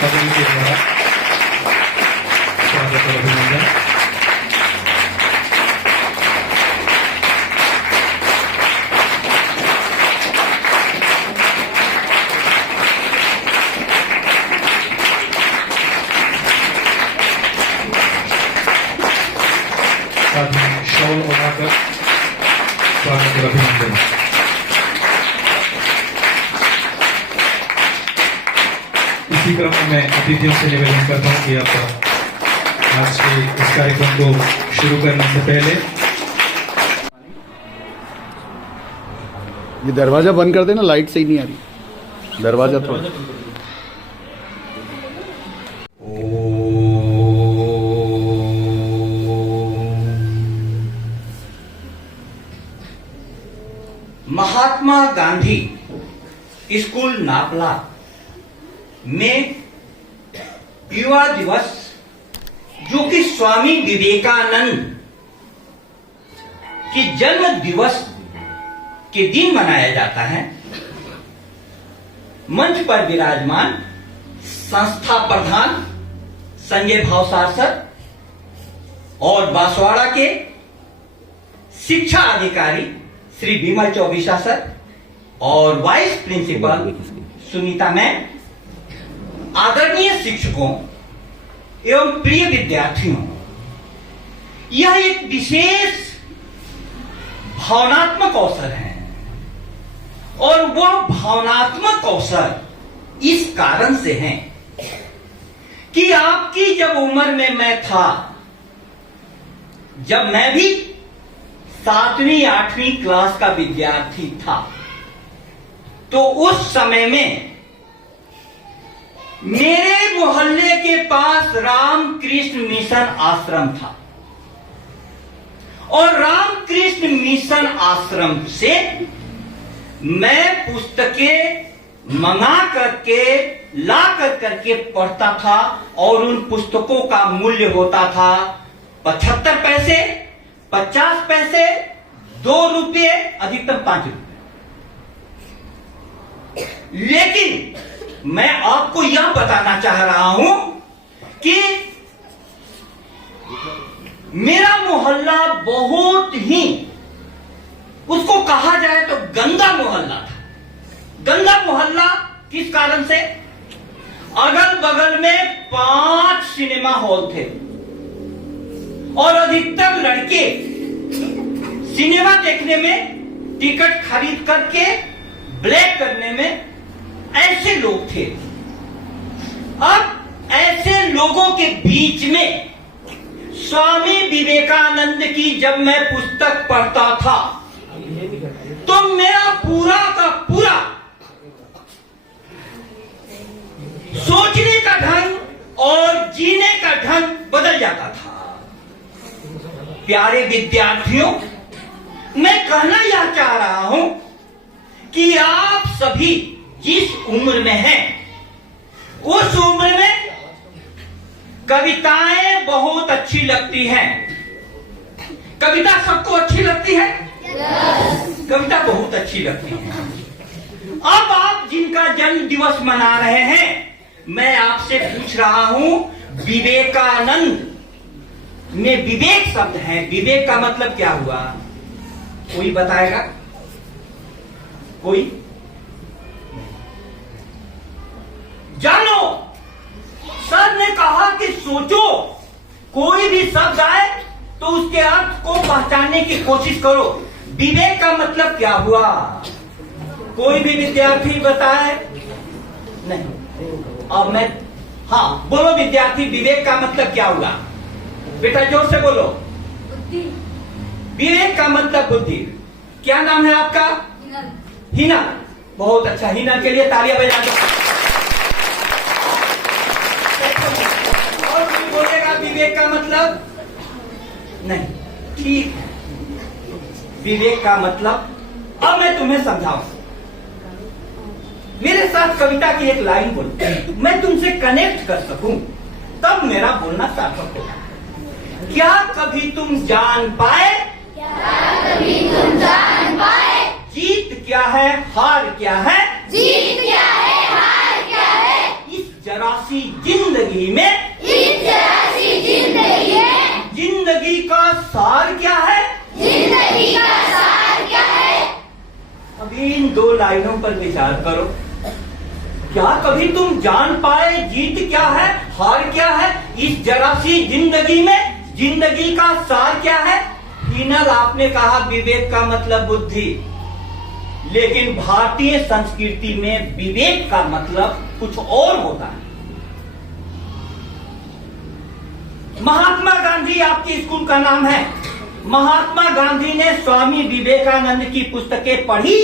पगड़ी के द्वारा स्वागत और अभिनंदन। साथ ही शॉल बनाकर स्वागत और अभिनंदन। इसी क्रम में मैं अतिथियों से निवेदन करता हूँ कि आप आज के इस कार्यक्रम को शुरू करने से पहले ये दरवाजा बंद कर देना, लाइट सही नहीं आ रही, दरवाजा थोड़ा। महात्मा गांधी स्कूल नापला में युवा दिवस, जो कि स्वामी विवेकानंद के जन्म दिवस के दिन मनाया जाता है, मंच पर विराजमान संस्था प्रधान संजय भावसार सर और बांसवाड़ा के शिक्षा अधिकारी श्री विमल चौबीसा सर और वाइस प्रिंसिपल सुनीता मैम, आदरणीय शिक्षकों एवं प्रिय विद्यार्थियों, यह एक विशेष भावनात्मक अवसर है और वह भावनात्मक अवसर इस कारण से है कि आपकी जब उम्र में मैं था, जब मैं भी 7वीं 8वीं क्लास का विद्यार्थी था, तो उस समय में मेरे मोहल्ले के पास रामकृष्ण मिशन आश्रम था और रामकृष्ण मिशन आश्रम से मैं पुस्तकें मंगा करके ला करके पढ़ता था और उन पुस्तकों का मूल्य होता था 75 पैसे, 50 पैसे, 2 रुपये, अधिकतम 5 रुपये। लेकिन मैं आपको यह बताना चाह रहा हूं कि मेरा मोहल्ला बहुत ही, उसको कहा जाए तो गंदा मोहल्ला था। गंदा मोहल्ला किस कारण से? अगल बगल में 5 सिनेमा हॉल थे और अधिकतर लड़के सिनेमा देखने में, टिकट खरीद करके ब्लैक करने में ऐसे लोग थे। अब ऐसे लोगों के बीच में स्वामी विवेकानंद की जब मैं पुस्तक पढ़ता था तो मेरा पूरा का पूरा सोचने का ढंग और जीने का ढंग बदल जाता था। प्यारे विद्यार्थियों, मैं कहना यह चाह रहा हूं कि आप सभी जिस उम्र में हैं, उस उम्र में कविताएं बहुत अच्छी लगती हैं। कविता सबको अच्छी लगती है? कविता बहुत अच्छी लगती है। अब आप जिनका जन्म दिवस मना रहे हैं, मैं आपसे पूछ रहा हूं, विवेकानंद में विवेक शब्द है, विवेक का मतलब क्या हुआ? कोई बताएगा? कोई? जानो, सर ने कहा कि सोचो, कोई भी शब्द आए तो उसके अर्थ को पहचानने की कोशिश करो। विवेक का मतलब क्या हुआ? कोई भी विद्यार्थी बताए? नहीं। अब मैं, हाँ बोलो विद्यार्थी, विवेक का मतलब क्या हुआ? बेटा जोर से बोलो। बुद्धि। विवेक का मतलब बुद्धि। क्या नाम है आपका? हिना। बहुत अच्छा, हिना के लिए तालियां बजा दो। और कोई बोलेगा विवेक का मतलब? नहीं, ठीक है। विवेक का मतलब अब मैं तुम्हें समझाऊं। मेरे साथ कविता की एक लाइन बोलो, मैं तुमसे कनेक्ट कर सकूं, तब मेरा बोलना सार्थक होगा। क्या कभी तुम जान पाए? जीत क्या है, हार क्या है? जीत क्या है, हार क्या है? इस जरा सी जिंदगी में, इस जरा सी जिंदगी में जिंदगी का सार क्या है? जिंदगी का सार क्या है? अभी इन दो लाइनों पर विचार करो। क्या कभी तुम जान पाए जीत क्या है, हार क्या है? इस जरा सी जिंदगी में जिंदगी का सार क्या है? हिनल, आपने कहा विवेक का मतलब बुद्धि, लेकिन भारतीय संस्कृति में विवेक का मतलब कुछ और होता है। महात्मा गांधी आपके स्कूल का नाम है। महात्मा गांधी ने स्वामी विवेकानंद की पुस्तकें पढ़ी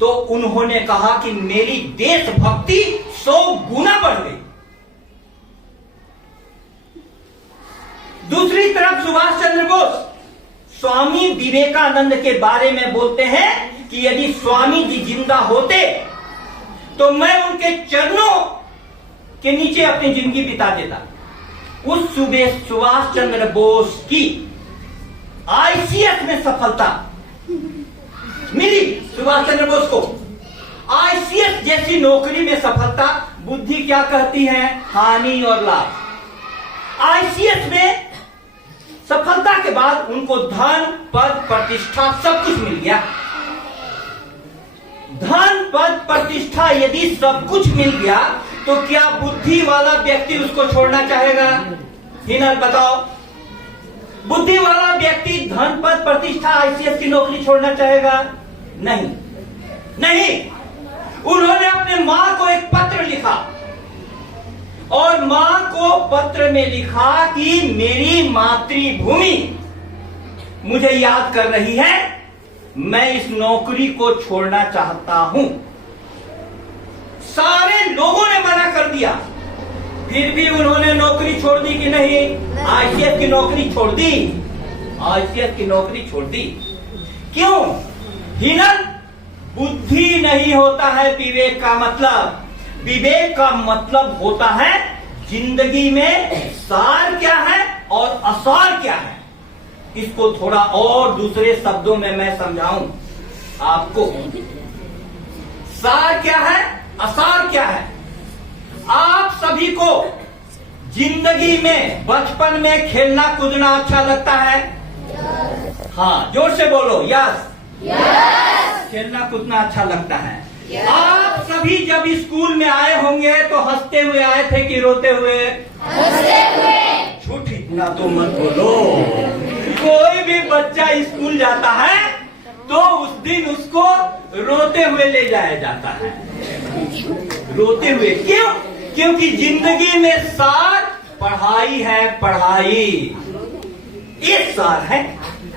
तो उन्होंने कहा कि मेरी देशभक्ति 100 गुना बढ़ गई। दूसरी तरफ सुभाष चंद्र बोस स्वामी विवेकानंद के बारे में बोलते हैं कि यदि स्वामी जी जिंदा होते तो मैं उनके चरणों के नीचे अपनी जिंदगी बिता देता। उस सुभाष चंद्र बोस की आईसीएस में सफलता मिली। सुभाष चंद्र बोस को आईसीएस जैसी नौकरी में सफलता, बुद्धि क्या कहती है? हानि और लाभ। आईसीएस में सफलता के बाद उनको धन, पद, प्रतिष्ठा सब कुछ मिल गया। धन, पद, प्रतिष्ठा यदि सब कुछ मिल गया तो क्या बुद्धि वाला व्यक्ति उसको छोड़ना चाहेगा? हिनल, बताओ। बुद्धि वाला व्यक्ति धन, पद, प्रतिष्ठा, आईसीएस की नौकरी छोड़ना चाहेगा? नहीं, नहीं। उन्होंने अपने मां को एक पत्र लिखा और मां को पत्र में लिखा कि मेरी मातृभूमि मुझे याद कर रही है, मैं इस नौकरी को छोड़ना चाहता हूं। सारे लोगों ने मना कर दिया, फिर भी उन्होंने नौकरी छोड़ दी कि नहीं? आईसीएस की नौकरी छोड़ दी। आईसीएस की नौकरी छोड़ दी। क्यों? हिनल, बुद्धि नहीं होता है विवेक का मतलब। विवेक का मतलब होता है जिंदगी में सार क्या है और असार क्या है। इसको थोड़ा और दूसरे शब्दों में मैं समझाऊं आपको। सार क्या है, असार क्या है? आप सभी को जिंदगी में बचपन में खेलना कूदना अच्छा लगता है? हाँ, जोर से बोलो। यस, खेलना कूदना अच्छा लगता है। आप सभी जब स्कूल में आए होंगे तो हंसते हुए आए थे कि रोते हुए? हंसते हुए। झूठ इतना तो मत बोलो। कोई भी बच्चा स्कूल जाता है तो उस दिन उसको रोते हुए ले जाया जाता है। रोते हुए क्यों? क्योंकि जिंदगी में सार पढ़ाई है, पढ़ाई एक सार है।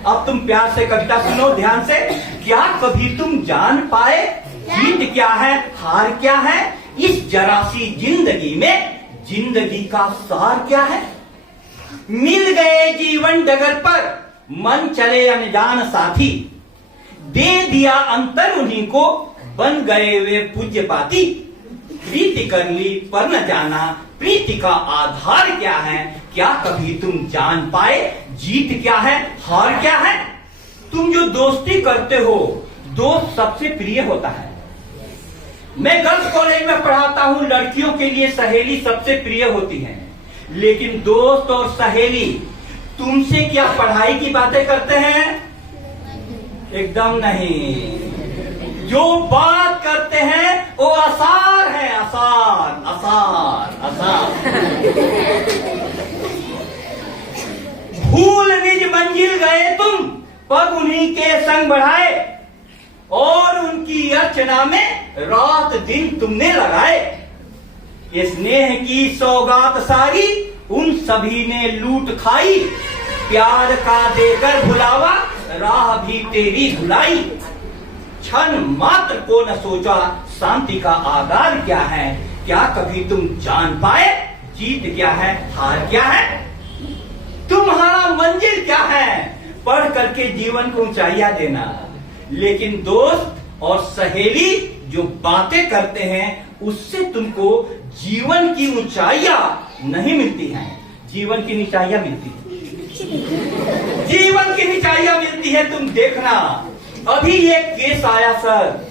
अब तुम प्यार से कविता सुनो ध्यान से। क्या कभी तुम जान पाए जीत क्या है, हार क्या है? इस जरा सी जिंदगी में जिंदगी का सार क्या है? मिल गए जीवन डगर पर मन चले अनजान साथी, दे दिया अंतर उन्हीं को बन गए वे पूज्य पाती। प्रीति कर ली पर न जाना प्रीति का आधार क्या है? क्या कभी तुम जान पाए जीत क्या है, हार क्या है? तुम जो दोस्ती करते हो, दोस्त सबसे प्रिय होता है। मैं गर्ल्स कॉलेज में पढ़ाता हूं, लड़कियों के लिए सहेली सबसे प्रिय होती है। लेकिन दोस्त और सहेली तुमसे क्या पढ़ाई की बातें करते हैं? एकदम नहीं। जो बात करते हैं वो आसार है, आसार आसार आसार। भूल निज मंजिल गए तुम पग उन्हीं के संग बढ़ाए, और उनकी अर्चना में रात दिन तुमने लगाए। ये स्नेह की सौगात सारी उन सभी ने लूट खाई, प्यार का देकर भुलावा राह भी तेरी भुलाई। क्षण मात्र को न सोचा शांति का आधार क्या है? क्या कभी तुम जान पाए जीत क्या है, हार क्या है? तुम्हारा मंजिल क्या है? पढ़ करके जीवन को ऊंचाइयां देना। लेकिन दोस्त और सहेली जो बातें करते हैं उससे तुमको जीवन की ऊंचाइयां नहीं मिलती हैं, जीवन की नीचाइयां मिलती है। जीवन की नीचाइयां मिलती है। तुम देखना, अभी एक केस आया सर,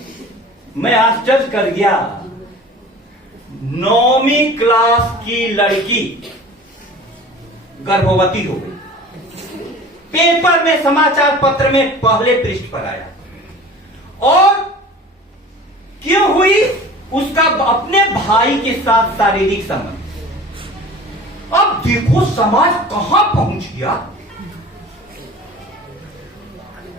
मैं आश्चर्य कर गया। 9वीं क्लास की लड़की गर्भवती हो गई। पेपर में, समाचार पत्र में पहले पृष्ठ पर आया। और क्यों हुई? उसका अपने भाई के साथ शारीरिक संबंध। अब देखो समाज कहां पहुंच गया।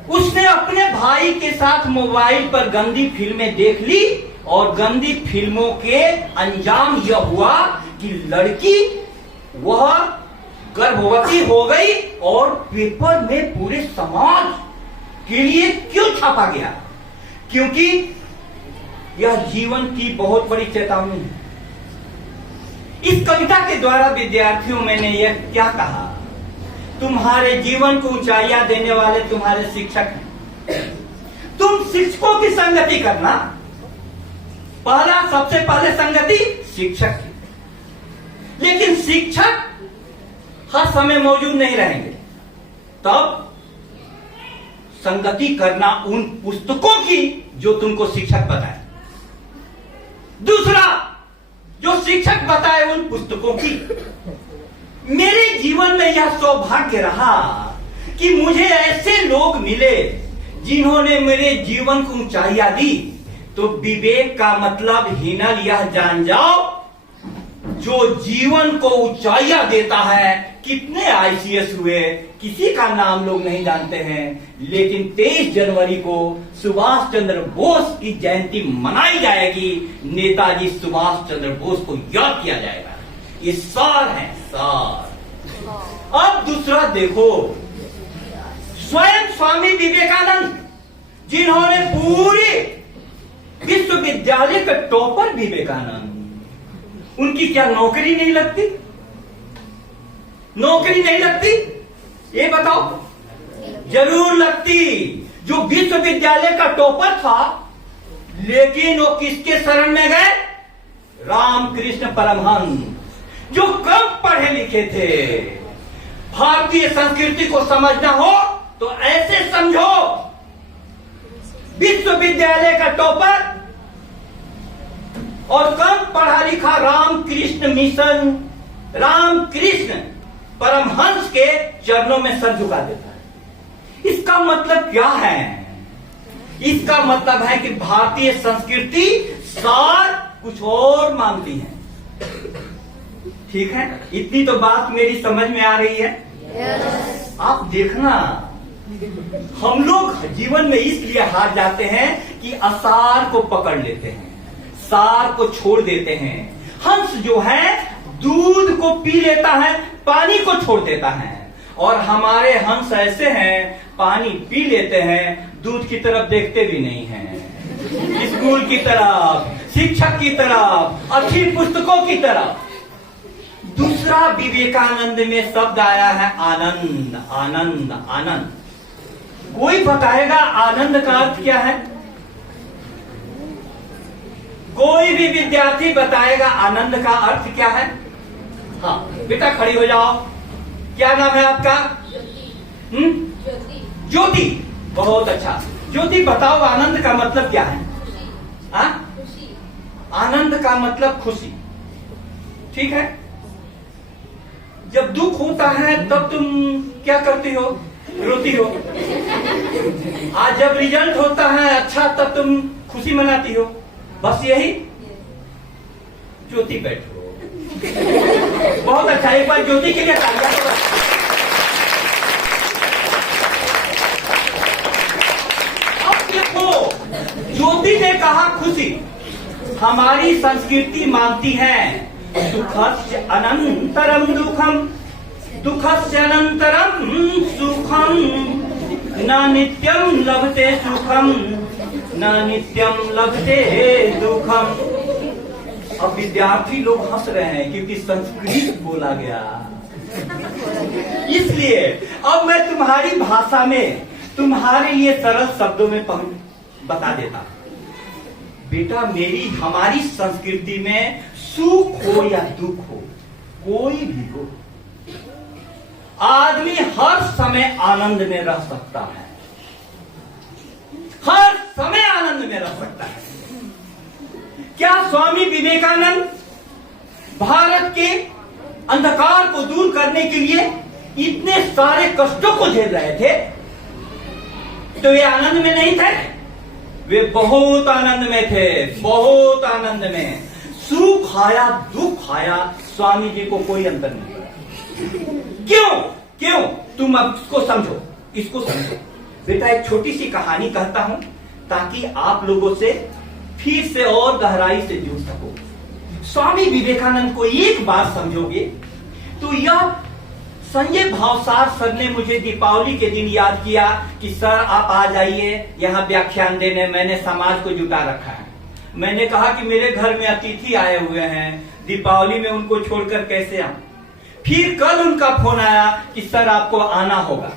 उसने अपने भाई के साथ मोबाइल पर गंदी फिल्में देख ली और गंदी फिल्मों के अंजाम यह हुआ कि लड़की वह गर्भवती हो गई। और पेपर में पूरे समाज के लिए क्यों छापा गया? क्योंकि यह जीवन की बहुत बड़ी चेतावनी है। इस कविता के द्वारा विद्यार्थियों मैंने यह क्या कहा? तुम्हारे जीवन को ऊंचाइयां देने वाले तुम्हारे शिक्षक हैं। तुम शिक्षकों की संगति करना। पहला, सबसे पहले संगति शिक्षक की। लेकिन शिक्षक हर समय मौजूद नहीं रहेंगे, तब संगति करना उन पुस्तकों की जो तुमको शिक्षक बताए। दूसरा, जो शिक्षक बताए उन पुस्तकों की। मेरे जीवन में यह सौभाग्य रहा कि मुझे ऐसे लोग मिले जिन्होंने मेरे जीवन को ऊंचाइयां दी। तो विवेक का मतलब हिनल यह जान जाओ, जो जीवन को ऊंचाइयां देता है। कितने आईसीएस हुए, किसी का नाम लोग नहीं जानते हैं, लेकिन 23 जनवरी को सुभाष चंद्र बोस की जयंती मनाई जाएगी। नेताजी सुभाष चंद्र बोस को याद किया जाएगा। ये सार है, सार। अब दूसरा देखो, स्वयं स्वामी विवेकानंद, जिन्होंने पूरे विश्वविद्यालय का टॉपर विवेकानंद, उनकी क्या नौकरी नहीं लगती? नौकरी नहीं लगती? ये बताओ। जरूर लगती। जो विश्वविद्यालय का टॉपर था, लेकिन वो किसके शरण में गए? रामकृष्ण परमहंस, जो कम पढ़े लिखे थे। भारतीय संस्कृति को समझना हो तो ऐसे समझो, विश्वविद्यालय का टॉपर और कम पढ़ा लिखा रामकृष्ण मिशन, रामकृष्ण परमहंस के चरणों में सर झुका देता है। इसका मतलब क्या है? इसका मतलब है कि भारतीय संस्कृति सार कुछ और मांगती है। ठीक है, इतनी तो बात मेरी समझ में आ रही है। आप देखना, हम लोग जीवन में इसलिए हार जाते हैं कि असार को पकड़ लेते हैं, सार को छोड़ देते हैं। हंस जो है दूध को पी लेता है, पानी को छोड़ देता है। और हमारे हंस ऐसे हैं, पानी पी लेते हैं, दूध की तरफ देखते भी नहीं हैं। स्कूल की तरफ, शिक्षक की तरफ, अच्छी पुस्तकों की तरफ। दूसरा, विवेकानंद में शब्द आया है आनंद, आनंद, आनंद। कोई बताएगा आनंद का अर्थ क्या है? कोई भी विद्यार्थी बताएगा आनंद का अर्थ क्या है? हाँ बेटा, खड़ी हो जाओ। क्या नाम है आपका? ज्योति। बहुत अच्छा। ज्योति, बताओ आनंद का मतलब क्या है? आनंद का मतलब खुशी। ठीक है। जब दुख होता है तब तुम क्या करती हो? रोती हो। आज जब रिजल्ट होता है अच्छा, तब तुम खुशी मनाती हो। बस यही। ज्योति बैठो। बहुत अच्छा, एक बार ज्योति के लिए तालियां दो। अब देखो, ज्योति ने कहा खुशी। हमारी संस्कृति मानती है सुखस्य अनंतरम दुखम, दुखस्य अनंतरम सुखम, न नित्यम लभते सुखम, न नित्यम लभते दुखम। अब विद्यार्थी लोग हंस रहे हैं क्योंकि संस्कृत बोला गया। इसलिए अब मैं तुम्हारी भाषा में, तुम्हारे लिए सरल शब्दों में बता देता। बेटा, हमारी संस्कृति में सुख हो या दुख हो, कोई भी हो, आदमी हर समय आनंद में रह सकता है। हर समय आनंद में रह सकता है। क्या स्वामी विवेकानंद भारत के अंधकार को दूर करने के लिए इतने सारे कष्टों को झेल रहे थे, तो वे आनंद में नहीं थे? वे बहुत आनंद में थे, बहुत आनंद में। सुख आया दुख आया, स्वामी जी को कोई अंतर नहीं पड़ा। क्यों? क्यों? तुम अब इसको समझो, इसको समझो बेटा। एक छोटी सी कहानी कहता हूं ताकि आप लोगों से फिर से और गहराई से जुड़ सको। स्वामी विवेकानंद को एक बार समझोगे तो यह संजय भावसार सर ने मुझे दीपावली के दिन याद किया कि सर आप आ जाइए यहाँ व्याख्यान देने, मैंने समाज को जुटा रखा है। मैंने कहा कि मेरे घर में अतिथि आए हुए हैं, दीपावली में उनको छोड़कर कैसे आऊं। फिर कल उनका फोन आया कि सर आपको आना होगा।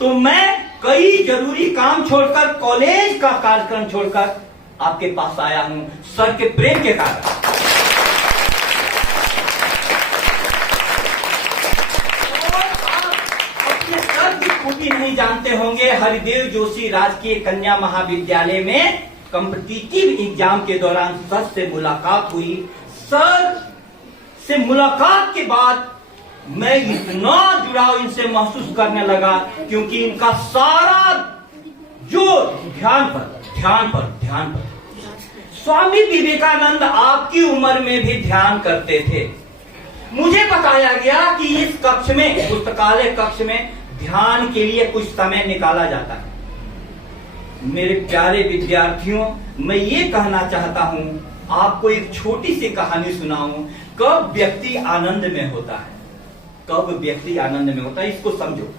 तो मैं कई जरूरी काम छोड़कर, कॉलेज का कार्यक्रम छोड़कर आपके पास आया हूं, सर के प्रेम के कारण। खूबी नहीं जानते होंगे, हरिदेव जोशी राजकीय कन्या महाविद्यालय में कॉम्पिटिटिव एग्जाम के दौरान सर से मुलाकात हुई। सर से मुलाकात के बाद मैं इतना जुड़ाव इनसे महसूस करने लगा, क्योंकि इनका सारा जोर ध्यान पर। स्वामी विवेकानंद आपकी उम्र में भी ध्यान करते थे। मुझे बताया गया कि इस कक्ष में, पुस्तकालय कक्ष में ध्यान के लिए कुछ समय निकाला जाता है। मेरे प्यारे विद्यार्थियों, मैं ये कहना चाहता हूं, आपको एक छोटी सी कहानी सुनाऊं। कब व्यक्ति आनंद में होता है, कब व्यक्ति आनंद में होता है, इसको समझो।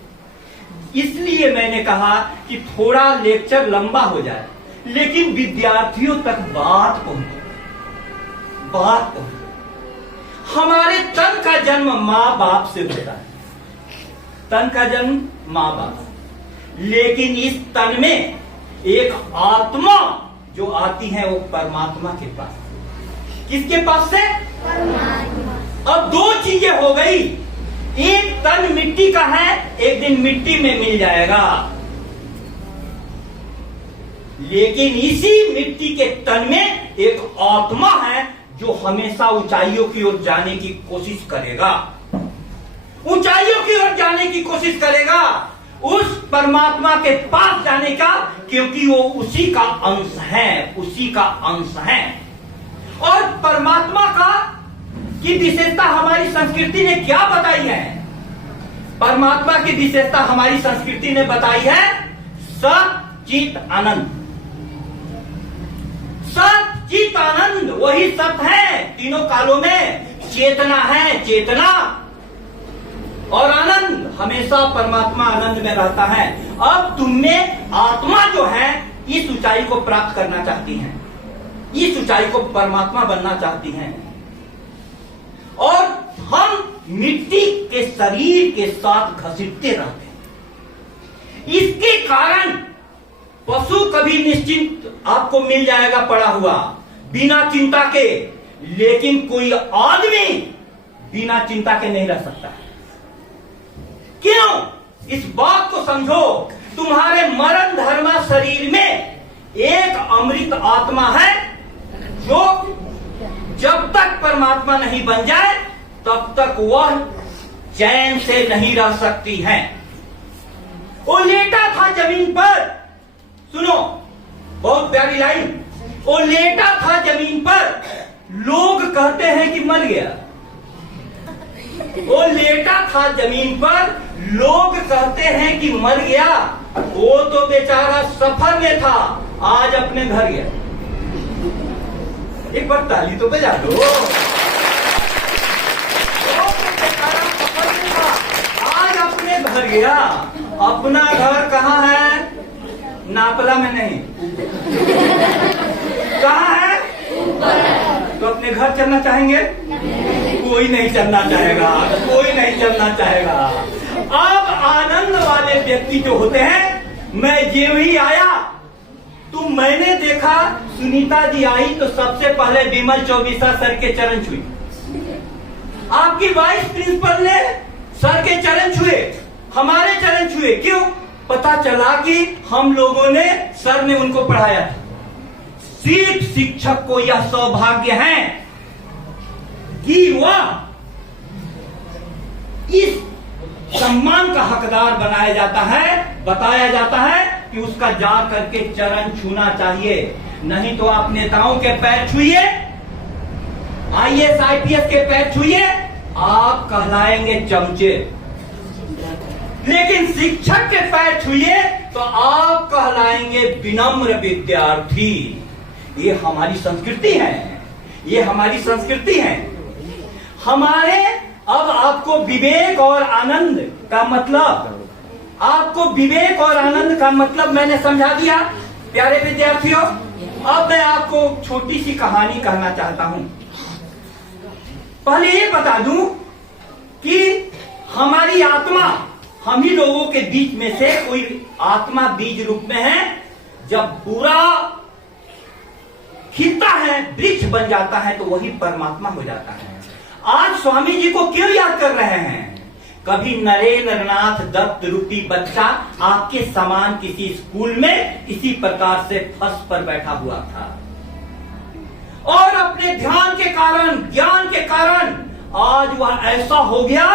इसलिए मैंने कहा कि थोड़ा लेक्चर लंबा हो जाए, लेकिन विद्यार्थियों तक बात पहुंचे। हमारे तन का जन्म माँ बाप से होता है, तन का जन्म माँ बाप, लेकिन इस तन में एक आत्मा जो आती है वो परमात्मा के पास। किसके पास से? परमात्मा। अब दो चीजें हो गई, एक तन मिट्टी का है, एक दिन मिट्टी में मिल जाएगा, लेकिन इसी मिट्टी के तन में एक आत्मा है जो हमेशा ऊंचाइयों की ओर जाने की कोशिश करेगा, ऊंचाइयों की ओर जाने की कोशिश करेगा, उस परमात्मा के पास जाने का, क्योंकि वो उसी का अंश है, उसी का अंश है। और परमात्मा का की विशेषता हमारी संस्कृति ने क्या बताई है? परमात्मा की विशेषता हमारी संस्कृति ने बताई है सत चित आनंद। सत चित आनंद वही सत है, तीनों कालों में चेतना है, चेतना और आनंद। हमेशा परमात्मा आनंद में रहता है। अब तुमने आत्मा जो है इस ऊंचाई को प्राप्त करना चाहती हैं, इस ऊंचाई को परमात्मा बनना चाहती हैं, और हम मिट्टी के शरीर के साथ घसीटते रहते हैं। इसके कारण पशु कभी निश्चिंत आपको मिल जाएगा पड़ा हुआ, बिना चिंता के, लेकिन कोई आदमी बिना चिंता के नहीं रह सकता है। क्यों? इस बात को समझो, तुम्हारे मरण धर्मा शरीर में एक अमृत आत्मा है जो जब तक परमात्मा नहीं बन जाए तब तक वह चैन से नहीं रह सकती है। वो लेटा था जमीन पर, सुनो बहुत प्यारी लाइन, वो लेटा था जमीन पर, लोग कहते हैं कि मर गया। वो लेटा था जमीन पर, लोग कहते हैं कि मर गया, वो तो बेचारा सफर में था, आज अपने घर गया। एक बार ताली तो बजा दो। आज अपने घर गया। अपना घर कहाँ है? नापला में नहीं, कहाँ है? तो अपने घर चलना चाहेंगे? कोई नहीं चलना चाहेगा, कोई नहीं चलना चाहेगा। अब आनंद वाले व्यक्ति जो होते हैं, मैं ये भी आया तो मैंने देखा सुनीता जी आई तो सबसे पहले विमल चौबीसा सर के चरण छुए, आपकी वाइस प्रिंसिपल ने सर के चरण छुए, हमारे चरण छुए। क्यों? पता चला कि हम लोगों ने, सर ने उनको पढ़ाया था। सिर्फ शिक्षक को यह सौभाग्य है कि वह इस सम्मान का हकदार बनाया जाता है, बताया जाता है कि उसका जा करके चरण छूना चाहिए। नहीं तो आप नेताओं के पैर छूइए, IAS IPS के पैर छूइए, आप कहलाएंगे चमचे। लेकिन शिक्षक के पैर छूइए तो आप कहलाएंगे विनम्र विद्यार्थी। ये हमारी संस्कृति है, ये हमारी संस्कृति है। हमारे अब आपको विवेक और आनंद का मतलब, आपको विवेक और आनंद का मतलब मैंने समझा दिया प्यारे विद्यार्थियों। अब मैं आपको छोटी सी कहानी कहना चाहता हूं। पहले ये बता दूं कि हमारी आत्मा, हम ही लोगों के बीच में से कोई आत्मा बीज रूप में है। जब पूरा खिलता है, वृक्ष बन जाता है, तो वही परमात्मा हो जाता है। आज स्वामी जी को क्यों याद कर रहे हैं? कभी नरेंद्र नाथ दत्त रूपी बच्चा आपके समान किसी स्कूल में इसी प्रकार से फर्श पर बैठा हुआ था और अपने ध्यान के कारण, ज्ञान के कारण आज वह ऐसा हो गया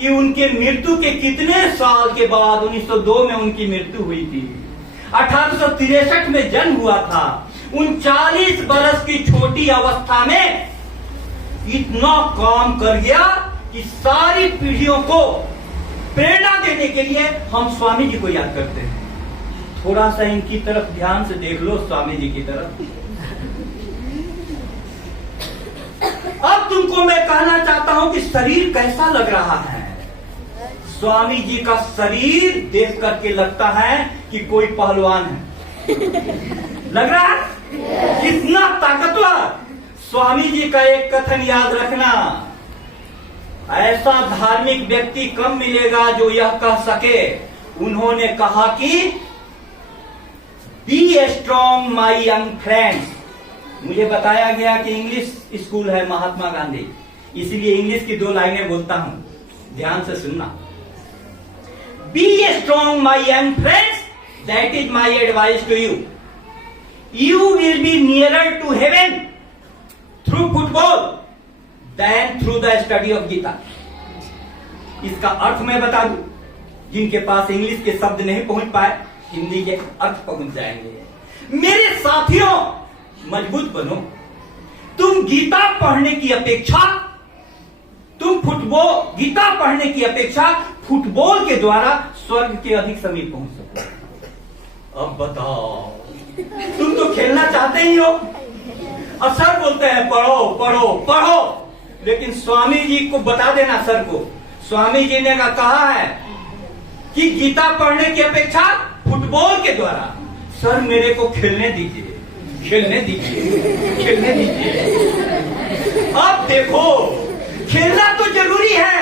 कि उनके मृत्यु के कितने साल के बाद 1902 में उनकी मृत्यु हुई थी। 1863 में जन्म हुआ था। 39 बरस की छोटी अवस्था में इतना काम कर गया कि सारी पीढ़ियों को प्रेरणा देने के लिए हम स्वामी जी को याद करते हैं। थोड़ा सा इनकी तरफ ध्यान से देख लो, स्वामी जी की तरफ। अब तुमको मैं कहना चाहता हूं कि शरीर कैसा लग रहा है। स्वामी जी का शरीर देख करके लगता है कि कोई पहलवान है। लग रहा है कितना ताकतवर। स्वामी जी का एक कथन याद रखना, ऐसा धार्मिक व्यक्ति कम मिलेगा जो यह कह सके। उन्होंने कहा कि B strong my young friends. मुझे बताया गया कि इंग्लिश स्कूल है महात्मा गांधी, इसलिए इंग्लिश की 2 लाइनें बोलता हूं, ध्यान से सुनना। Be strong my young friends, that is my advice to you. You will be nearer to heaven through football than through the study of Gita. इसका अर्थ मैं बता दूं, जिनके पास इंग्लिश के शब्द नहीं पहुंच पाए, हिंदी के अर्थ पहुंच जाएंगे। मेरे साथियों, मजबूत बनो। तुम गीता पढ़ने की अपेक्षा, गीता पढ़ने की अपेक्षा फुटबॉल के द्वारा स्वर्ग के अधिक समीप पहुंच सको। अब बताओ, तुम तो खेलना चाहते ही हो और सर बोलते हैं पढ़ो पढ़ो पढ़ो। लेकिन स्वामी जी को बता देना सर को, स्वामी जी ने कहा है कि गीता पढ़ने की अपेक्षा फुटबॉल के द्वारा। सर मेरे को खेलने दीजिए, खेलने दीजिए, खेलने दीजिए। अब देखो, खेलना तो जरूरी है,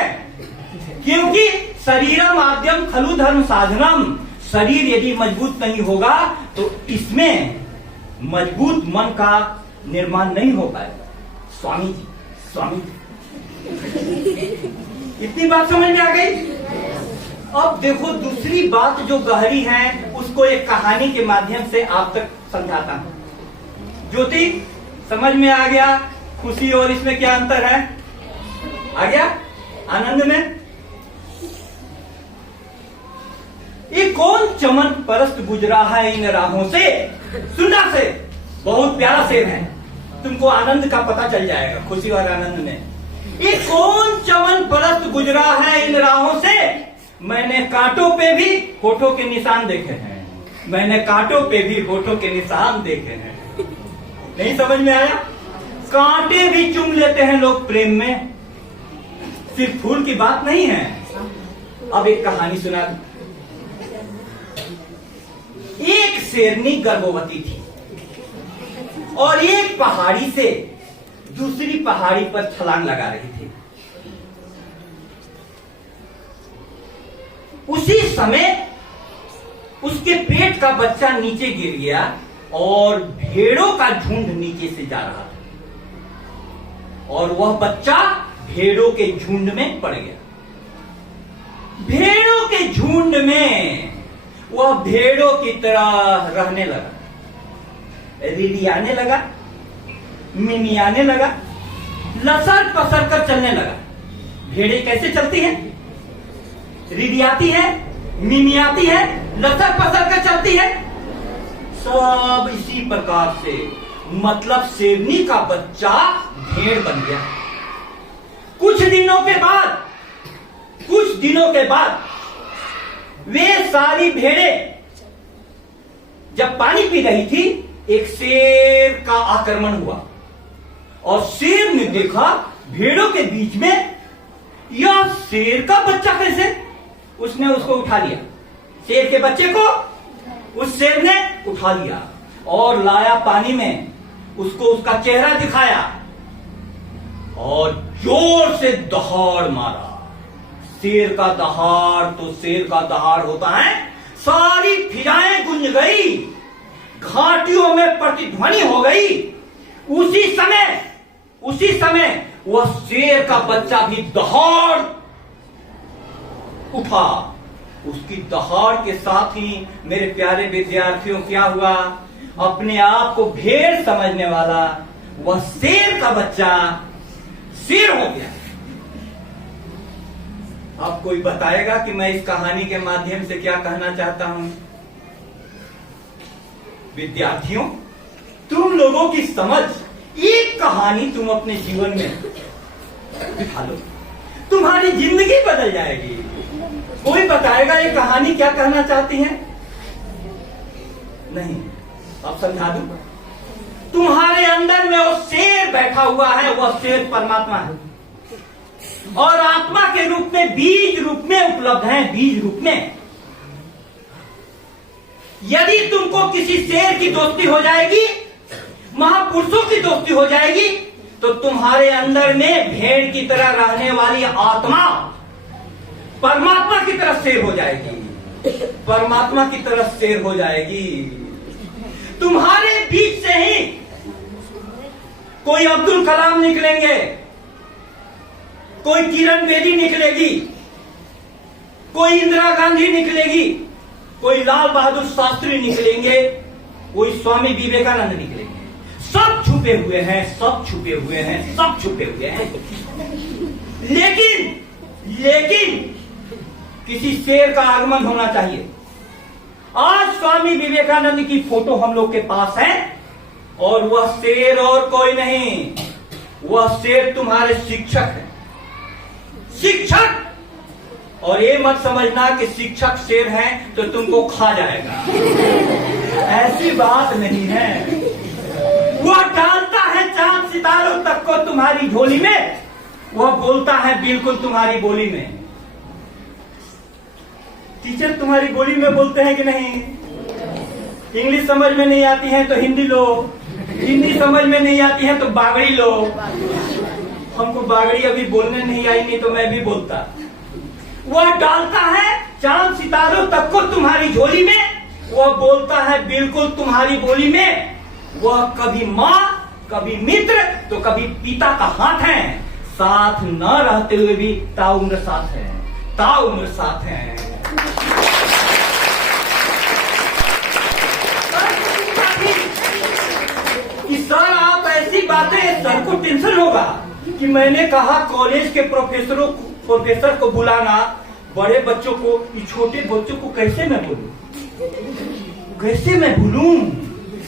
क्योंकि शरीरम आद्यम खलु धर्म साधनम। शरीर यदि मजबूत नहीं होगा तो इसमें मजबूत मन का निर्माण नहीं हो पाएगा। स्वामी जी, स्वामी जी, इतनी बात समझ में आ गई। अब देखो, दूसरी बात जो गहरी है उसको एक कहानी के माध्यम से आप तक समझाता हूं। ज्योति, समझ में आ गया खुशी और इसमें क्या अंतर है? आ गया आनंद में? ये कौन चमन परस्त गुजरा है इन राहों से। सुनना से, बहुत प्यारा शेर है, तुमको आनंद का पता चल जाएगा, खुशी और आनंद में। ये कौन चमन परस्त गुजरा है इन राहों से, मैंने कांटों पे भी होठों के निशान देखे हैं, मैंने कांटों पे भी होठों के निशान देखे हैं। नहीं समझ में आया? कांटे भी चुम लेते हैं लोग प्रेम में, सिर्फ फूल की बात नहीं है। अब एक कहानी सुना दूं। एक शेरनी गर्भवती थी और एक पहाड़ी से दूसरी पहाड़ी पर छलांग लगा रही थी। उसी समय उसके पेट का बच्चा नीचे गिर गया और भेड़ों का झुंड नीचे से जा रहा था और वह बच्चा भेड़ों के झुंड में पड़ गया। भेड़ों के झुंड में वह भेड़ों की तरह रहने लगा, रिड़ियाने लगा, मिमियाने लगा, लसर पसर कर चलने लगा। भेड़ें कैसे चलती हैं? रिडियाती है, मिमियाती है, लसर पसर कर चलती है। सब इसी प्रकार से, मतलब शेरनी का बच्चा भेड़ बन गया। कुछ दिनों के बाद वे सारी भेड़ें जब पानी पी रही थी, एक शेर का आक्रमण हुआ और शेर ने देखा भेड़ों के बीच में यह शेर का बच्चा कैसे? उसने उसको उठा लिया, शेर के बच्चे को उस शेर ने उठा लिया और लाया पानी में, उसको उसका चेहरा दिखाया और जोर से दहाड़ मारा। शेर का दहाड़ तो शेर का दहाड़ होता है, सारी फिजाएं गूंज गई, घाटियों में प्रतिध्वनि हो गई। उसी समय वह शेर का बच्चा भी दहाड़ उठा। उसकी दहाड़ के साथ ही मेरे प्यारे विद्यार्थियों क्या हुआ? अपने आप को भेड़ समझने वाला वह शेर का बच्चा शेर हो गया। अब कोई बताएगा कि मैं इस कहानी के माध्यम से क्या कहना चाहता हूं? विद्यार्थियों, तुम लोगों की समझ, एक कहानी तुम अपने जीवन में बिठा लो, तुम्हारी जिंदगी बदल जाएगी। कोई बताएगा ये कहानी क्या कहना चाहती है? नहीं, अब समझा दूं। तुम्हारे अंदर में वो शेर बैठा हुआ है, वह शेर परमात्मा है और आत्मा के रूप में, बीज रूप में उपलब्ध है, बीज रूप में। यदि तुमको किसी शेर की दोस्ती हो जाएगी, महापुरुषों की दोस्ती हो जाएगी, तो तुम्हारे अंदर में भेड़ की तरह रहने वाली आत्मा परमात्मा की तरफ शेर हो जाएगी, परमात्मा की तरफ शेर हो जाएगी। तुम्हारे बीच से ही कोई अब्दुल कलाम निकलेंगे, कोई किरण बेदी निकलेगी, कोई इंदिरा गांधी निकलेगी, कोई लाल बहादुर शास्त्री निकलेंगे, कोई स्वामी विवेकानंद निकलेंगे। सब छुपे हुए हैं, सब छुपे हुए हैं, सब छुपे हुए हैं। लेकिन किसी शेर का आगमन होना चाहिए। आज स्वामी विवेकानंद की फोटो हम लोग के पास है और वह शेर और कोई नहीं, वह शेर तुम्हारे शिक्षक है, शिक्षक। और ये मत समझना कि शिक्षक शेर है तो तुमको खा जाएगा, ऐसी बात नहीं है। वह डालता है चांद सितारों तक को तुम्हारी झोली में, वह बोलता है बिल्कुल तुम्हारी बोली में। टीचर तुम्हारी बोली में बोलते हैं कि नहीं? इंग्लिश समझ में नहीं आती है तो हिंदी लो, हिंदी समझ में नहीं आती है तो बागड़ी लो। हमको बागड़ी अभी बोलने नहीं आई, नहीं तो मैं भी बोलता। वह डालता है चांद सितारों तक को तुम्हारी झोली में, वह बोलता है बिल्कुल तुम्हारी बोली में। वह कभी माँ, कभी मित्र तो कभी पिता का हाथ है, साथ न रहते हुए भी ताउम्र साथ है, ताउम्र साथ है। कि सर आप ऐसी बातें, सर को टेंशन होगा कि मैंने कहा कॉलेज के प्रोफेसर को बुलाना, बड़े बच्चों को, छोटे बच्चों को कैसे मैं बोलूं, कैसे मैं भूलूं?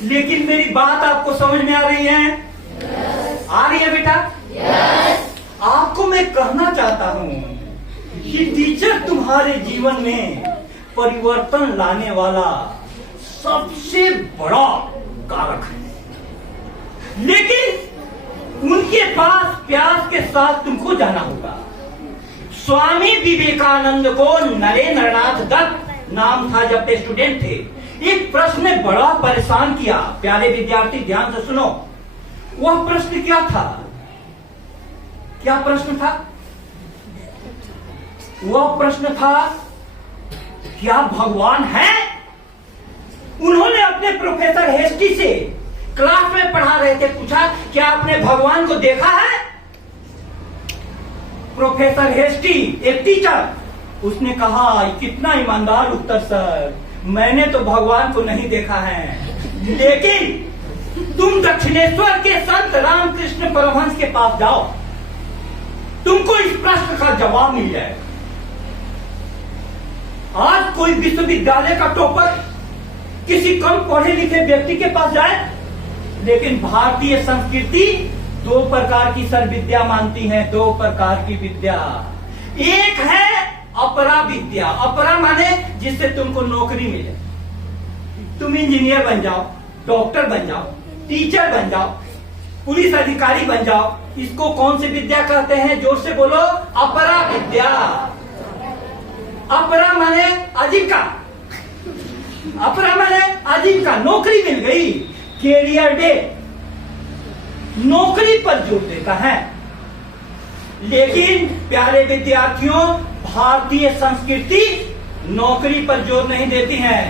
लेकिन मेरी बात आपको समझ में आ रही है? आ रही है बेटा? आपको मैं कहना चाहता हूं कि टीचर तुम्हारे जीवन में परिवर्तन लाने वाला सबसे बड़ा कारक है, लेकिन उनके पास प्यास के साथ तुमको जाना होगा। स्वामी विवेकानंद को नरेंद्रनाथ दत्त नाम था जब वे स्टूडेंट थे। एक प्रश्न ने बड़ा परेशान किया। प्यारे विद्यार्थी ध्यान से सुनो, वह प्रश्न क्या था? क्या प्रश्न था? वह प्रश्न था, क्या भगवान है? उन्होंने अपने प्रोफेसर हेस्टी से क्लास में पढ़ा रहे थे, पूछा क्या आपने भगवान को देखा है? प्रोफेसर हेस्टी एक टीचर, उसने कहा कितना ईमानदार उत्तर सर, मैंने तो भगवान को नहीं देखा है, लेकिन तुम दक्षिणेश्वर के संत रामकृष्ण परमहंस के पास जाओ, तुमको इस प्रश्न का जवाब मिल जाएगा। आज कोई विश्वविद्यालय का टॉपर किसी कम पढ़े लिखे व्यक्ति के पास जाए, लेकिन भारतीय संस्कृति दो प्रकार की सर विद्या मानती है, दो प्रकार की विद्या। एक है अपरा विद्या, अपरा माने जिससे तुमको नौकरी मिले, तुम इंजीनियर बन जाओ, डॉक्टर बन जाओ, टीचर बन जाओ, पुलिस अधिकारी बन जाओ। इसको कौन सी विद्या कहते हैं? जोर से बोलो, अपरा विद्या। अपरा माने आजीविका, अपरा माने आजीविका, नौकरी मिल गई, कैरियर डे, नौकरी पर जोर देता है। लेकिन प्यारे विद्यार्थियों, भारतीय संस्कृति नौकरी पर जोर नहीं देती है।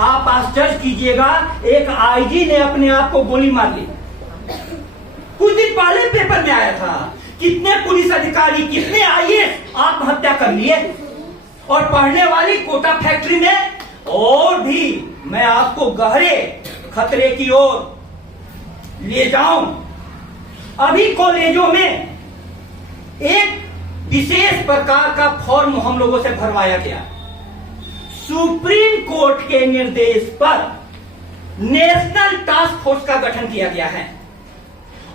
आप आश्चर्य कीजिएगा, एक आईजी ने अपने आप को गोली मार ली। कुछ दिन पहले पेपर में आया था, कितने पुलिस अधिकारी, कितने आईएएस आत्महत्या कर लिए। और पढ़ने वाली कोटा फैक्ट्री में और भी मैं आपको गहरे खतरे की ओर ले जाऊं। अभी कॉलेजों में एक विशेष प्रकार का फॉर्म हम लोगों से भरवाया गया। सुप्रीम कोर्ट के निर्देश पर नेशनल टास्क फोर्स का गठन किया गया है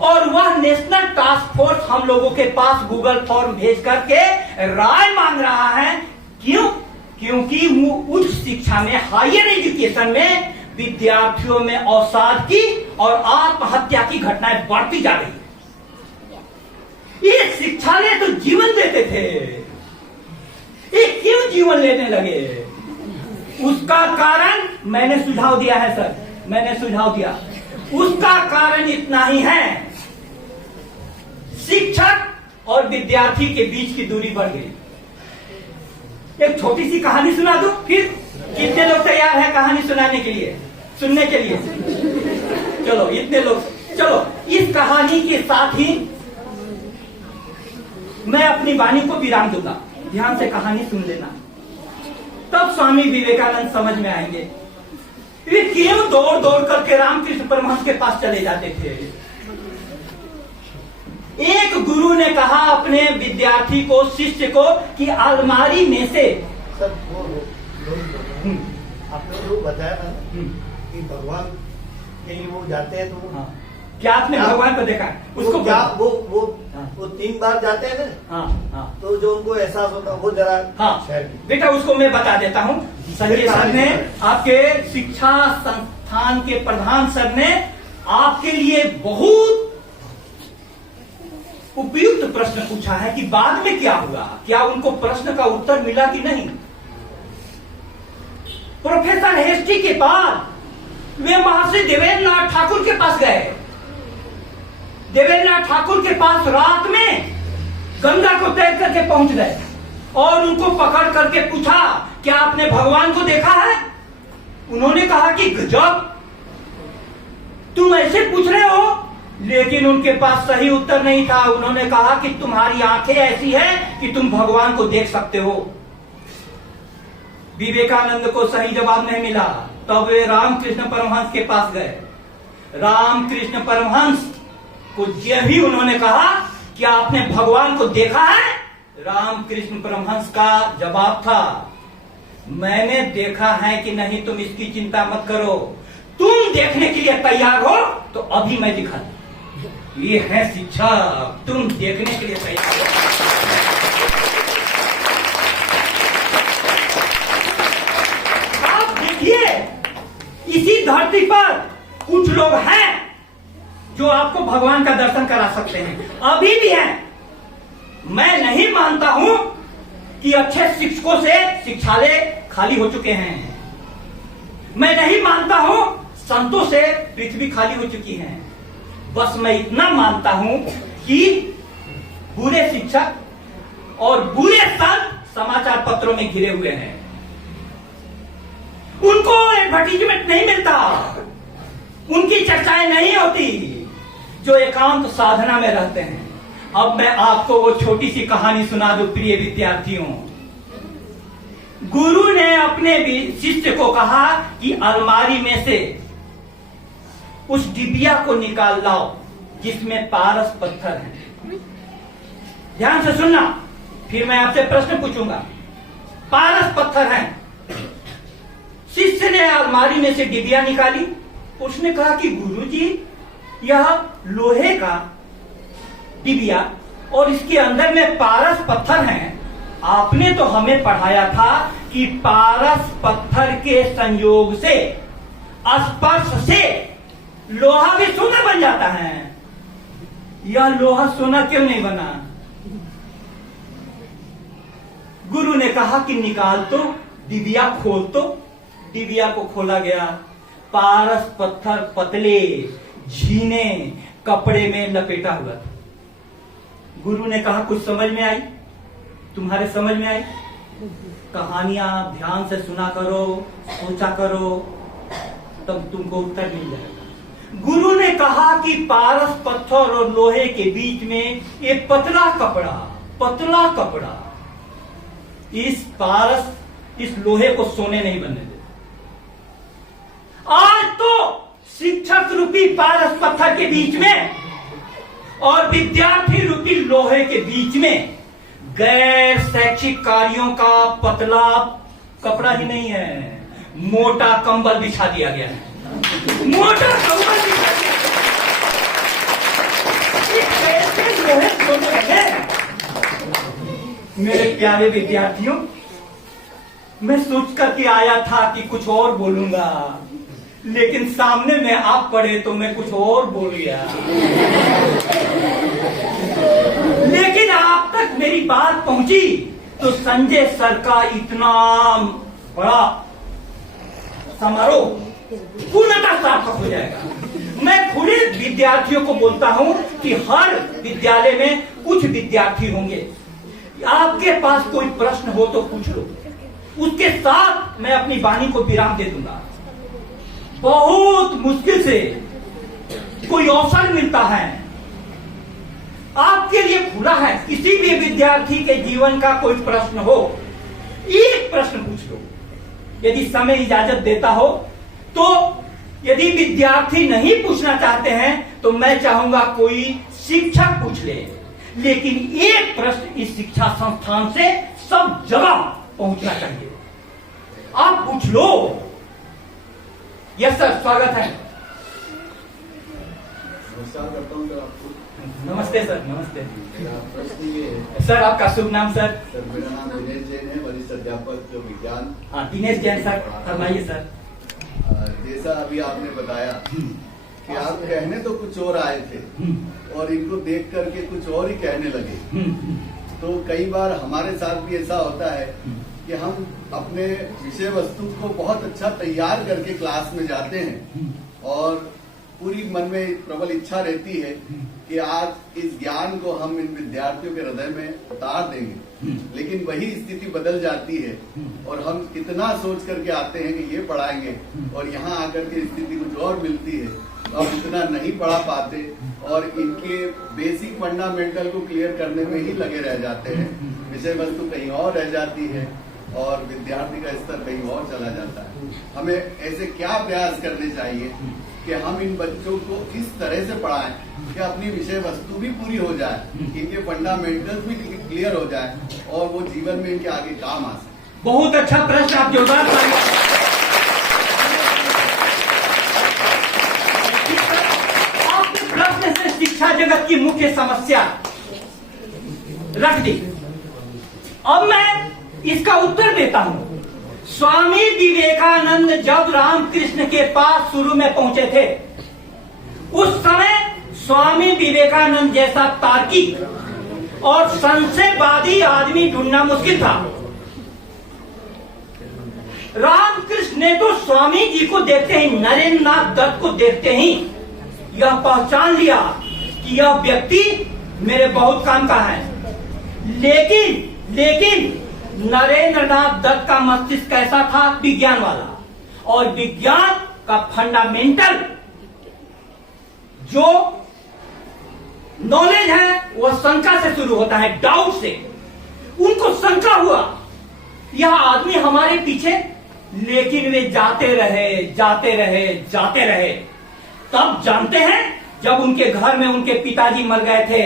और वह नेशनल टास्क फोर्स हम लोगों के पास गूगल फॉर्म भेज करके राय मांग रहा है। क्यों? क्योंकि उच्च शिक्षा में, हायर एजुकेशन में विद्यार्थियों में अवसाद की और आत्महत्या की घटनाएं बढ़ती जा रही है। ये शिक्षा ने तो जीवन देते थे, ये क्यों जीवन लेने लगे? उसका कारण मैंने सुझाव दिया है सर, मैंने सुझाव दिया। उसका कारण इतना ही है, शिक्षक और विद्यार्थी के बीच की दूरी बढ़ गई। एक छोटी सी कहानी सुना दूं, फिर कितने लोग तैयार हैं कहानी सुनाने के लिए, सुनने के लिए? चलो इतने लोग, चलो इस कहानी के साथ ही मैं अपनी वाणी को विराम दूंगा। ध्यान से कहानी सुन लेना, तब स्वामी विवेकानंद समझ में आएंगे वे क्यों दौड़ दौड़ करके रामकृष्ण परमहंस के पास चले जाते थे। एक गुरु ने कहा अपने विद्यार्थी को, शिष्य को, कि अलमारी में से सर वो आपने जो बताया था कि भगवान कहीं वो जाते हैं तो हाँ। क्या आपने भगवान को देखा? उसको क्या हाँ। वो 3 बार जाते हैं ना, हाँ हाँ, तो जो उनको एहसास होता है वो जरा हाँ बेटा उसको मैं बता देता हूँ। संजय सर ने, आपके शिक्षा संस्थान के प्रधान सर ने आपके लिए बहुत उपयुक्त प्रश्न पूछा है कि बाद में क्या हुआ, क्या उनको प्रश्न का उत्तर मिला कि नहीं। प्रोफेसर हेस्टी के बाद वे महर्षि देवेंद्र नाथ ठाकुर के पास गए। देवेंद्र नाथ ठाकुर के पास रात में गंगा को तैर करके पहुंच गए और उनको पकड़ करके पूछा, क्या आपने भगवान को देखा है? उन्होंने कहा कि गजब, तुम ऐसे पूछ रहे हो। लेकिन उनके पास सही उत्तर नहीं था। उन्होंने कहा कि तुम्हारी आंखें ऐसी है कि तुम भगवान को देख सकते हो। विवेकानंद को सही जवाब नहीं मिला, तब वे रामकृष्ण परमहंस के पास गए। रामकृष्ण परमहंस को जब भी उन्होंने कहा कि आपने भगवान को देखा है, रामकृष्ण परमहंस का जवाब था, मैंने देखा है कि नहीं तुम इसकी चिंता मत करो, तुम देखने के लिए तैयार हो तो अभी मैं दिखा दूं। ये है शिक्षा, तुम देखने के लिए तैयार हो। आप देखिए, इसी धरती पर कुछ लोग हैं जो आपको भगवान का दर्शन करा सकते हैं, अभी भी हैं। मैं नहीं मानता हूं कि अच्छे शिक्षकों से शिक्षालय खाली हो चुके हैं। मैं नहीं मानता हूं संतों से पृथ्वी खाली हो चुकी है। बस मैं इतना मानता हूं कि बुरे शिक्षक और बुरे संत समाचार पत्रों में घिरे हुए हैं। उनको एडवर्टीजमेंट नहीं मिलता, उनकी चर्चाएं नहीं होती, जो एकांत साधना में रहते हैं। अब मैं आपको वो छोटी सी कहानी सुना दूं प्रिय विद्यार्थियों। गुरु ने अपने शिष्य को कहा कि अलमारी में से उस डिबिया को निकाल लाओ जिसमें पारस पत्थर है। ध्यान से सुनना, फिर मैं आपसे प्रश्न पूछूंगा। पारस पत्थर है। शिष्य ने अलमारी में से डिबिया निकाली। उसने कहा कि गुरुजी, यह लोहे का डिबिया और इसके अंदर में पारस पत्थर हैं। आपने तो हमें पढ़ाया था कि पारस पत्थर के संयोग से, स्पर्श से लोहा भी सोना बन जाता है। यह लोहा सोना क्यों नहीं बना? गुरु ने कहा कि निकाल तो, डिबिया खोल तो। डिबिया को खोला गया। पारस पत्थर पतले झीने कपड़े में लपेटा हुआ था। गुरु ने कहा कुछ समझ में आई? तुम्हारे समझ में आई? कहानियां ध्यान से सुना करो, सोचा करो, तब तुमको उत्तर मिल जाएगा। गुरु ने कहा कि पारस पत्थर और लोहे के बीच में एक पतला कपड़ा, इस लोहे को सोने नहीं बनने दे। आज तो शिक्षक रूपी पारस पत्थर के बीच में और विद्यार्थी रूपी लोहे के बीच में गैर शैक्षिक कार्यों का पतला कपड़ा ही नहीं है, मोटा कंबल बिछा दिया गया है। मोटा कंबल बिछा दिया गया। कैसे लोहे सोने लगे? मेरे प्यारे विद्यार्थियों, मैं सोच करके आया था कि कुछ और बोलूंगा, लेकिन सामने में आप पढ़े तो मैं कुछ और बोल गया। लेकिन आप तक मेरी बात पहुंची तो संजय सर का इतना बड़ा समारोह पूर्णतः सार्थक हो जाएगा। मैं खुले विद्यार्थियों को बोलता हूं कि हर विद्यालय में कुछ विद्यार्थी होंगे। आपके पास कोई प्रश्न हो तो पूछ लो, उसके साथ मैं अपनी वाणी को विराम दे दूंगा। बहुत मुश्किल से कोई अवसर मिलता है, आपके लिए खुला है। किसी भी विद्यार्थी के जीवन का कोई प्रश्न हो, एक प्रश्न पूछ लो, यदि समय इजाजत देता हो तो। यदि विद्यार्थी नहीं पूछना चाहते हैं तो मैं चाहूंगा कोई शिक्षक पूछ ले, लेकिन एक प्रश्न इस शिक्षा संस्थान से सब जगह पहुंचना चाहिए। आप पूछ लो। यस सर, स्वागत है। नमस्कार करता हूँ सर आपको। नमस्ते सर, नमस्ते। मेरा प्रश्न ये है सर, आपका शुभ नाम सर? सर, मेरा नाम दिनेश जैन है, वरिष्ठ अध्यापक विज्ञान। हाँ, दिनेश जैन सर, फरमाइए सर। जैसा अभी आपने बताया कि आप कहने तो कुछ और आए थे और इनको देख करके कुछ और ही कहने लगे। तो कई बार हमारे साथ भी ऐसा होता है कि हम अपने विषय वस्तु को बहुत अच्छा तैयार करके क्लास में जाते हैं और पूरी मन में प्रबल इच्छा रहती है कि आज इस ज्ञान को हम इन विद्यार्थियों के हृदय में उतार देंगे, लेकिन वही स्थिति बदल जाती है और हम कितना सोच करके आते हैं कि ये पढ़ाएंगे और यहाँ आकर के स्थिति कुछ और मिलती है। अब इतना नहीं पढ़ा पाते और इनके बेसिक फंडामेंटल को क्लियर करने में ही लगे रह जाते हैं। विषय वस्तु कहीं और रह जाती है और विद्यार्थी का स्तर कहीं और चला जाता है। हमें ऐसे क्या प्रयास करने चाहिए कि हम इन बच्चों को इस तरह से पढ़ाएं कि अपनी विषय वस्तु भी पूरी हो जाए, इनके फंडामेंटल्स भी क्लियर हो जाए और वो जीवन में इनके आगे काम आ सके। बहुत अच्छा प्रश्न, आप जोरदार आपके प्रश्न से शिक्षा जगत की मुख्य समस्या रख दी। अब मैं इसका उत्तर देता हूं। स्वामी विवेकानंद जब रामकृष्ण के पास शुरू में पहुंचे थे, उस समय स्वामी विवेकानंद जैसा तार्किक और संशयवादी आदमी ढूंढना मुश्किल था। रामकृष्ण ने तो स्वामी जी को देखते ही, नरेंद्र नाथ दत्त को देखते ही यह पहचान लिया कि यह व्यक्ति मेरे बहुत काम का है। लेकिन नरेंद्र नाथ दत्त का मस्तिष्क कैसा था? विज्ञान वाला। और विज्ञान का फंडामेंटल जो नॉलेज है वह शंका से शुरू होता है, डाउट से। उनको शंका हुआ यह आदमी हमारे पीछे, लेकिन वे जाते रहे। तब जानते हैं, जब उनके घर में उनके पिताजी मर गए थे,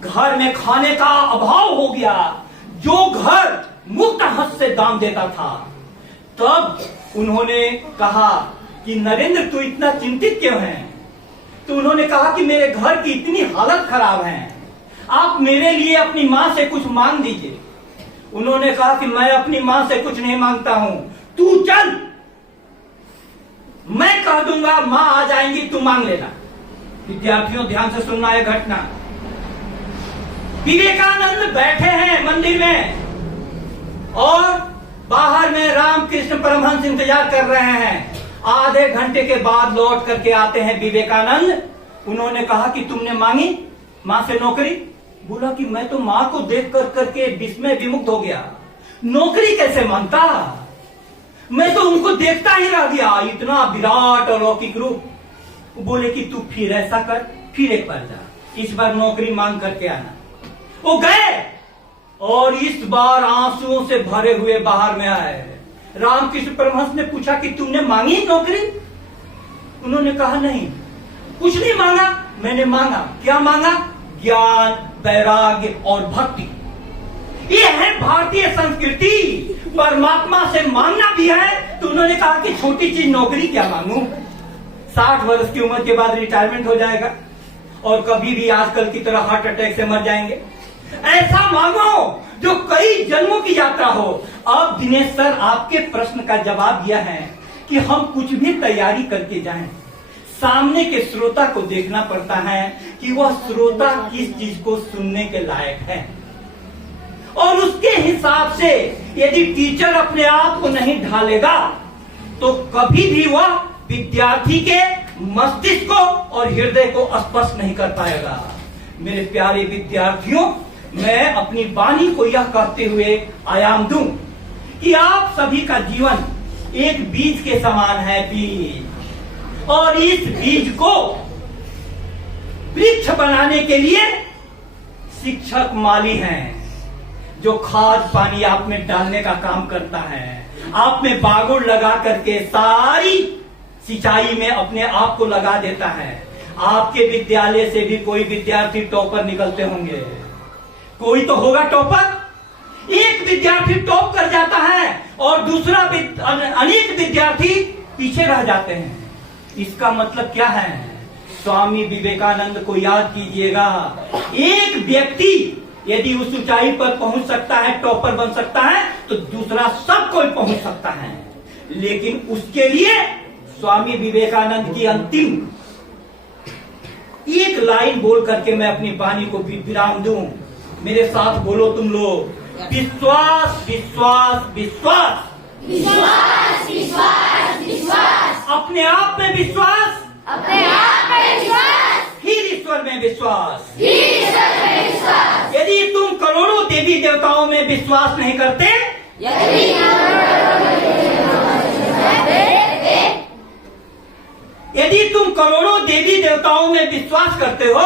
घर में खाने का अभाव हो गया, जो घर मुफ्त हस्त से दान देता था, तब उन्होंने कहा कि नरेंद्र तू इतना चिंतित क्यों है? तो उन्होंने कहा कि मेरे घर की इतनी हालत खराब है, आप मेरे लिए अपनी मां से कुछ मांग दीजिए। उन्होंने कहा कि मैं अपनी मां से कुछ नहीं मांगता हूं, तू चल, मैं कह दूंगा, मां आ जाएंगी, तू मांग लेना। विद्यार्थियों ध्यान से सुनना है घटना। विवेकानंद बैठे हैं मंदिर में और बाहर में रामकृष्ण परमहंस इंतजार कर रहे हैं। आधे घंटे के बाद लौट करके आते हैं विवेकानंद। उन्होंने कहा कि तुमने मांगी मां से नौकरी? बोला कि मैं तो मां को देख कर करके विस्मय विमुक्त हो गया, नौकरी कैसे मांगता, मैं तो उनको देखता ही रह गया, इतना विराट और अलौकिक रूप। बोले कि तू फिर ऐसा कर, फिर एक बार जा, इस बार नौकरी मांग करके आना। वो गए और इस बार आंसुओं से भरे हुए बाहर में आए। रामकृष्ण परमहंस ने पूछा कि तुमने मांगी नौकरी? उन्होंने कहा नहीं, कुछ नहीं मांगा। मैंने मांगा, क्या मांगा? ज्ञान, वैराग्य और भक्ति। ये है भारतीय संस्कृति। परमात्मा से मांगना भी है। तो उन्होंने कहा कि छोटी चीज नौकरी क्या मांगू, 60 वर्ष की उम्र के बाद रिटायरमेंट हो जाएगा और कभी भी आजकल की तरह हार्ट अटैक से मर जाएंगे। ऐसा मांगो जो कई जन्मों की यात्रा हो। अब दिनेश सर आपके प्रश्न का जवाब दिया है कि हम कुछ भी तैयारी करके जाएं, सामने के श्रोता को देखना पड़ता है कि वह श्रोता किस चीज को सुनने के लायक है, और उसके हिसाब से यदि टीचर अपने आप को नहीं ढालेगा तो कभी भी वह विद्यार्थी के मस्तिष्क को और हृदय को स्पर्श नहीं कर पाएगा। मेरे प्यारे विद्यार्थियों, मैं अपनी वाणी को यह कहते हुए आयाम दूं कि आप सभी का जीवन एक बीज के समान है, बीज, और इस बीज को वृक्ष बनाने के लिए शिक्षक माली हैं, जो खाद पानी आप में डालने का काम करता है, आप में बागुड़ लगा करके सारी सिंचाई में अपने आप को लगा देता है। आपके विद्यालय से भी कोई विद्यार्थी टॉपर निकलते होंगे, कोई तो होगा टॉपर। एक विद्यार्थी टॉप कर जाता है और दूसरा अनेक विद्यार्थी पीछे रह जाते हैं। इसका मतलब क्या है? स्वामी विवेकानंद को याद कीजिएगा। एक व्यक्ति यदि उस ऊंचाई पर पहुंच सकता है, टॉपर बन सकता है, तो दूसरा सब कोई पहुंच सकता है। लेकिन उसके लिए स्वामी विवेकानंद की अंतिम एक लाइन बोल करके मैं अपनी वाणी को विराम दूं। मेरे साथ बोलो तुम लोग, विश्वास विश्वास विश्वास, विश्वास विश्वास विश्वास, अपने आप में विश्वास, अपने आप में विश्वास, फिर ईश्वर में विश्वास। ईश्वर में विश्वास। यदि तुम करोड़ों देवी देवताओं में विश्वास नहीं करते, यदि तुम करोड़ों देवी देवताओं में विश्वास करते हो,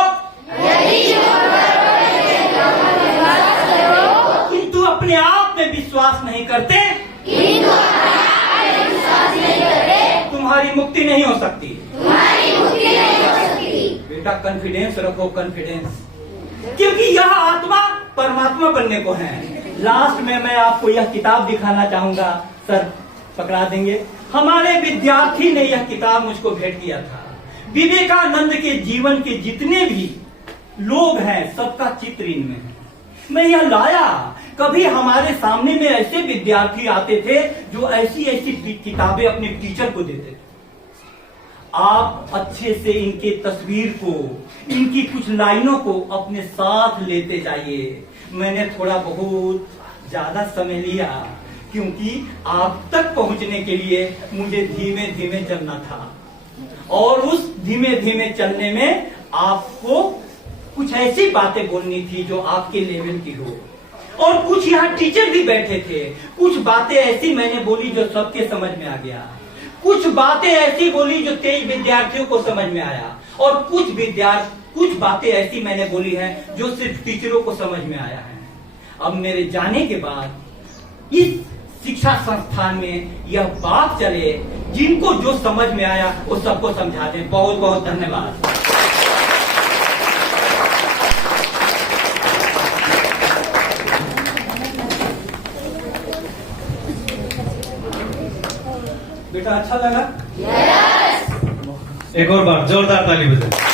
किंतु अपने आप में विश्वास नहीं करते, तुम्हारी मुक्ति नहीं हो सकती। बेटा कॉन्फिडेंस रखो, कॉन्फिडेंस, क्योंकि यह आत्मा परमात्मा बनने को है। लास्ट में मैं आपको यह किताब दिखाना चाहूंगा। सर पकड़ा देंगे। हमारे विद्यार्थी ने यह किताब मुझको भेंट किया था। विवेकानंद के जीवन के जितने भी लोग हैं, सबका चित्र इनमें है। मैं यह लाया। कभी हमारे सामने में ऐसे विद्यार्थी आते थे जो ऐसी ऐसी किताबें अपने टीचर को देते थे। आप अच्छे से इनके तस्वीर को, इनकी कुछ लाइनों को अपने साथ लेते जाइए। मैंने थोड़ा बहुत ज्यादा समय लिया, क्योंकि आप तक पहुंचने के लिए मुझे धीमे धीमे चलना था, और उस धीमे धीमे चलने में आपको कुछ ऐसी बातें बोलनी थी जो आपके लेवल की हो। और कुछ यहाँ टीचर भी बैठे थे। कुछ बातें ऐसी मैंने बोली जो सबके समझ में आ गया, कुछ बातें ऐसी बोली जो 23 विद्यार्थियों को समझ में आया, और कुछ बातें ऐसी मैंने बोली हैं जो सिर्फ टीचरों को समझ में आया है। अब मेरे जाने के बाद इस शिक्षा संस्थान में यह बात चले, जिनको जो समझ में आया वो सबको समझा दें। बहुत बहुत धन्यवाद। बेटा अच्छा लगा? एक और बार जोरदार ताली बजाएं।